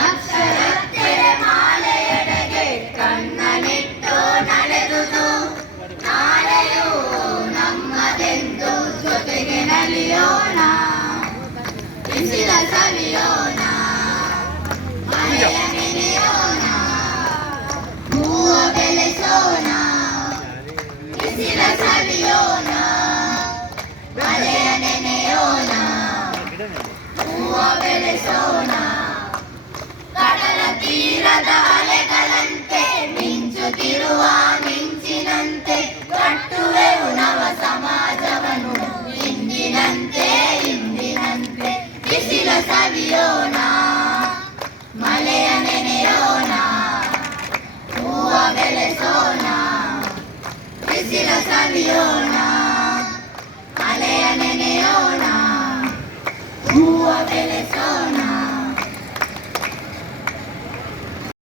ಅಕ್ಷರತ್ತೆರೆ ಮಾಲೆಯೆಡೆಗೆ ಕಣ್ಣನಿಟ್ಟು ನಡೆದುದು ನಾಳೆಯೂ ನಮ್ಮದೆಂದು ಜೊತೆಗೆ ನಲಿಯೋಣ, ಬಿಸಿಲ ಸವಿಯೋಣ, ಮಳೆಯ ನೆನೆಯೋಣ, ಹೂವ ಬೆಳೆಸೋಣ, ಬಿಸಿಲ ಸವಿಯೋಣ, ಮಳೆಯ ನೆನೆಯೋಣ, ಹೂವ ಬೆಳೆಸೋಣ. ಕಡಲ ತೀರದ ಅಲೆಗಳಂತೆ ಮಿಂಚುತ್ತಿರುವ ಮಿಂಚಿನಂತೆ ಕಟ್ಟುವೆವು ನವ ಸಮಾಜವನ್ನು ಇಂದಿನಂತೆ ಇಂದಿನಂತೆ. ಬಿಸಿಲ ಸವಿಯೋಣ, ಮಳೆಯ ನೆನೆಯೋಣ, ಹೂವ ಬೆಳೆಸೋಣ, ಬಿಸಿಲ ಸವಿಯೋಣ, ಮಳೆಯ ನೆನೆಯೋಣ, ಹೂವ ಬೆಳೆಸೋಣ.